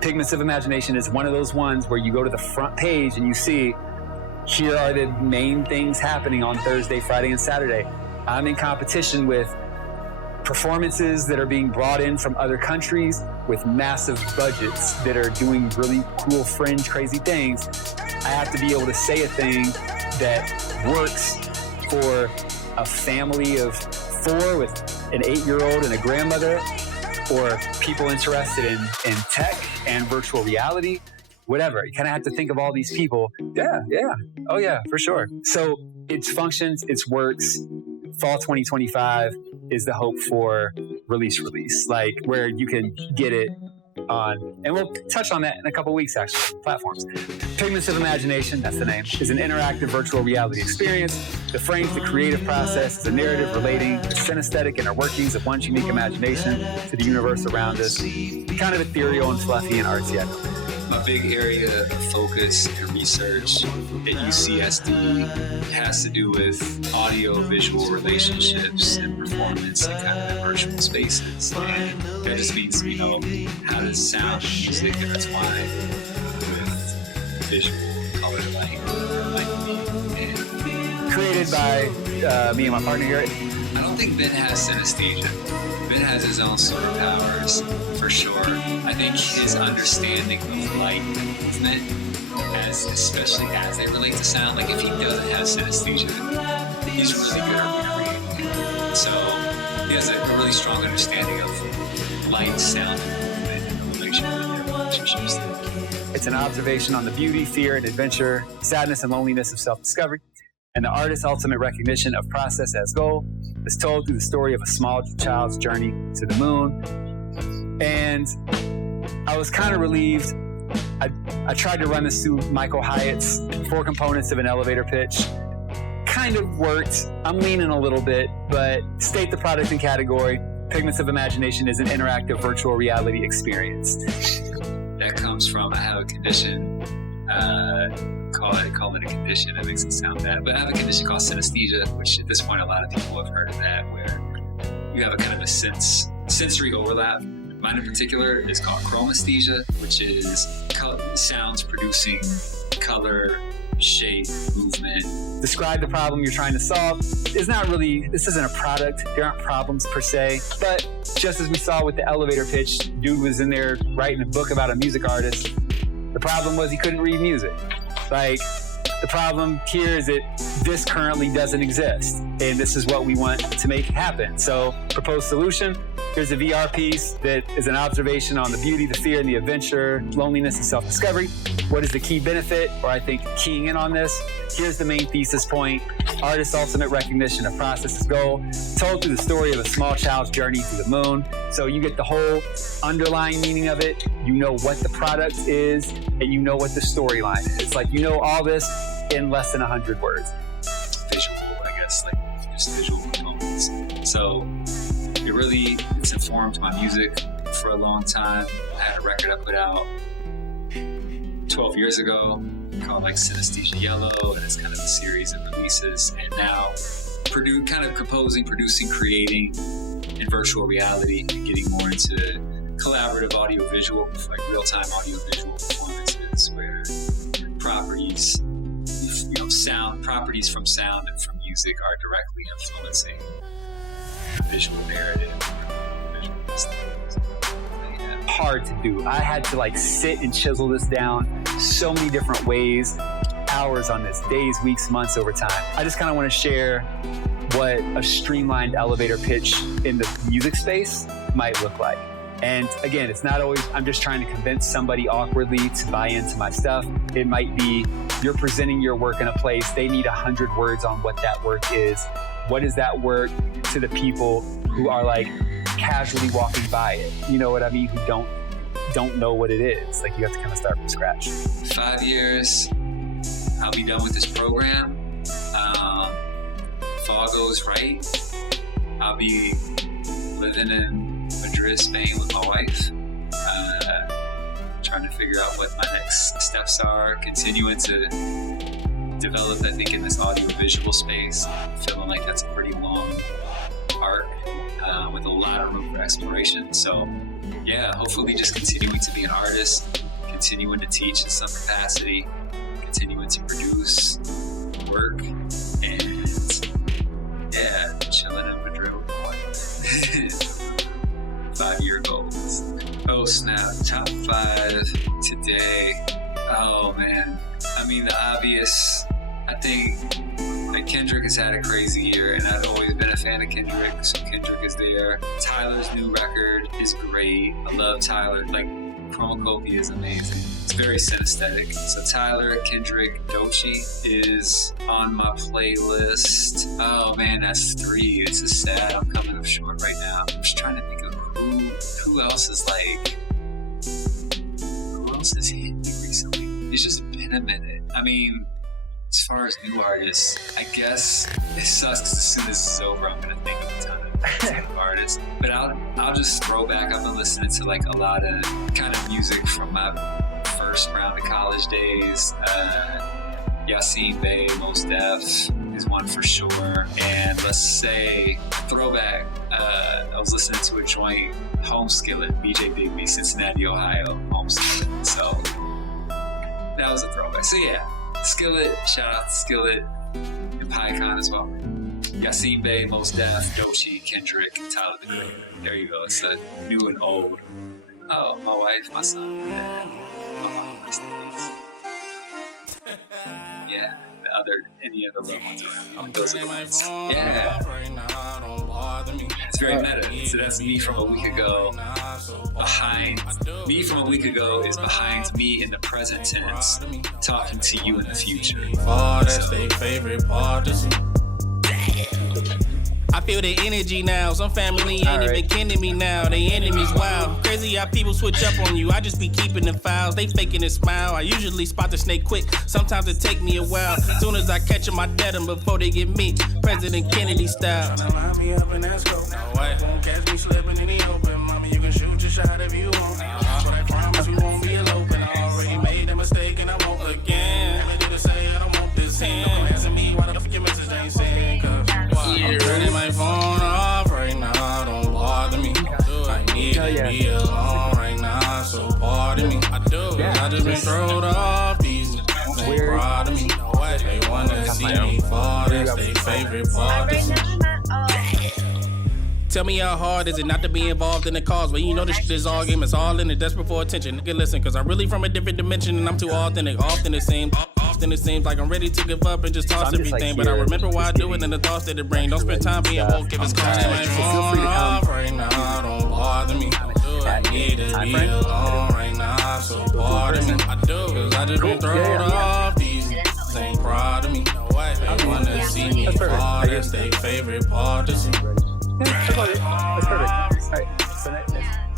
Pigments of Imagination is one of those ones where you go to the front page and you see, here are the main things happening on Thursday, Friday, and Saturday. I'm in competition with performances that are being brought in from other countries with massive budgets that are doing really cool, fringe, crazy things. I have to be able to say a thing that works for a family of 4 with an 8-year-old and a grandmother, or people interested in tech and virtual reality, whatever. You kind of have to think of all these people. Yeah. Oh yeah, for sure. So it functions, it works. Fall 2025 is the hope for release, like where you can get it on, and we'll touch on that in a couple weeks, actually, platforms. Pigments of Imagination, that's the name, is an interactive virtual reality experience that frames the creative process as a narrative relating the synesthetic inner workings of one's unique imagination to the universe around us. Kind of ethereal and fluffy and artsy, I know. My big area of focus and research at UCSD has to do with audio-visual relationships and performance in kind of virtual spaces. And that just means, how does sound and music intertwine with visual, color, light, and created by me and my partner here. I don't think Ben has synesthesia. Ben has his own superpowers, for sure. I think his understanding of light and movement, especially as they relate to sound, like if he doesn't have synesthesia, he's really good at recreating. So he has a really strong understanding of light, sound, and movement, and the relationships. It's an observation on the beauty, fear, and adventure, sadness and loneliness of self-discovery, and the artist's ultimate recognition of process as goal is told through the story of a small child's journey to the moon. And I was kind of relieved. I tried to run this through Michael Hyatt's 4 components of an elevator pitch. Kind of worked. I'm leaning a little bit, but state the product and category. Pigments of Imagination is an interactive virtual reality experience. That comes from, I have a condition, call it a condition, that makes it sound bad, but I have a condition called synesthesia, which at this point a lot of people have heard of that, where you have a kind of a sensory overlap. Mine in particular is called chromesthesia, which is sounds producing color, shape, movement. Describe the problem you're trying to solve. This isn't a product. There aren't problems per se, but just as we saw with the elevator pitch, dude was in there writing a book about a music artist. The problem was he couldn't read music. The problem here is that this currently doesn't exist, and this is what we want to make happen. So, proposed solution, here's a VR piece that is an observation on the beauty, the fear, and the adventure, loneliness, and self-discovery. What is the key benefit, or I think keying in on this? Here's the main thesis point. Artist's ultimate recognition of process as goal, told through the story of a small child's journey to the moon. So you get the whole underlying meaning of it. You know what the product is, and you know what the storyline is. You know all this in less than 100 words. Visual, I guess, just visual components. So it's informed my music for a long time. I had a record I put out 12 years ago called Synesthesia Yellow, and it's kind of a series of releases. And now kind of composing, producing, creating in virtual reality, and getting more into collaborative audio-visual, real-time audio-visual performances where properties from sound and from music are directly influencing visual narrative, visual aesthetics. Hard to do. I had to sit and chisel this down so many different ways, hours on this, days, weeks, months over time. I just kind of want to share what a streamlined elevator pitch in the music space might look like. And again, it's not always, I'm just trying to convince somebody awkwardly to buy into my stuff. It might be you're presenting your work in a place, they need 100 words on what that work is. What is that work to the people who are casually walking by it? You know what I mean? Who don't know what it is. You have to kind of start from scratch. 5 years, I'll be done with this program. If all goes right, I'll be living in Madrid, Spain with my wife. Trying to figure out what my next steps are, continuing to develop, I think, in this audio-visual space. Feeling like that's a pretty long arc with a lot of room for exploration. So, yeah, hopefully just continuing to be an artist, continuing to teach in some capacity, continuing to produce work, and yeah, chilling in Madrid with my wife. 5-year goals. Oh snap, top 5 today. Oh man, I mean the obvious. I think like Kendrick has had a crazy year, and I've always been a fan of Kendrick, so Kendrick is there. Tyler's new record is great. I love Tyler. Like, Chromacopia is amazing. It's very synesthetic. So Tyler, Kendrick, Doechii is on my playlist. Oh man, that's 3. This is sad. I'm coming up short right now. I'm just trying to think of who else is like, who else has hit me recently? It's just been a minute. I mean, as far as new artists, I guess it sucks because as soon as this is over, I'm gonna think of a ton of artists. But I'll just throw back. I've been listening to like a lot of kind of music from my first round of college days. Yasin Bey, Mos Def is one for sure. And let's say throwback. I was listening to a joint, Home Skillet, BJ Bigby, Cincinnati, Ohio, Home Skillet. So that was a throwback. So yeah. Skillet, shout out to Skillet and PyCon as well. Yasin Bey, Mos Def, Doechii, Kendrick, and Tyler the Creator. There you go. It's a new and old. Oh, my wife, my son. Yeah, any other loved ones around. Those are the ones. Yeah. It's very meta. So that's me from a week ago. Me from a week ago is behind me in the present tense, talking to you in the future. That's their favorite part to see. I feel the energy now. Some family ain't even kidding me now. They enemies, wow. Crazy how people switch up on you. I just be keeping the files. They faking a smile. I usually spot the snake quick. Sometimes it take me a while. Soon as I catch them, I dead them before they get me. President Kennedy style. Line me up in that scope. No way. Won't catch me slipping in the open. Mommy, you can shoot your shot if you want. But I promise we won't be eloping. I already made a mistake and I won't again. Never did I say I don't want this hand. Don't answer me. Why the fuck your message ain't saying? I'm turning my phone off right now, don't bother me. I need to be alone right now, so pardon me. I just been thrown off, these niggas ain't proud of me. They wanna see me fall, that's their favorite part to see. Tell me how hard is it not to be involved in the cause? Well, you know this shit is all game, it's all in it, desperate for attention. Nigga, listen, cause I'm really from a different dimension and I'm too authentic. Often it seems like I'm ready to give up and just toss everything. But I remember why I do it and the thoughts that it brings. Don't spend time being woke if it's constant. My phone off right now, don't bother me. I need to be alone right now, so pardon me. I do, cause I just been thrown off. These niggas ain't proud of me. They wanna see me fall, that's their favorite part to see. That's perfect. All right. So next.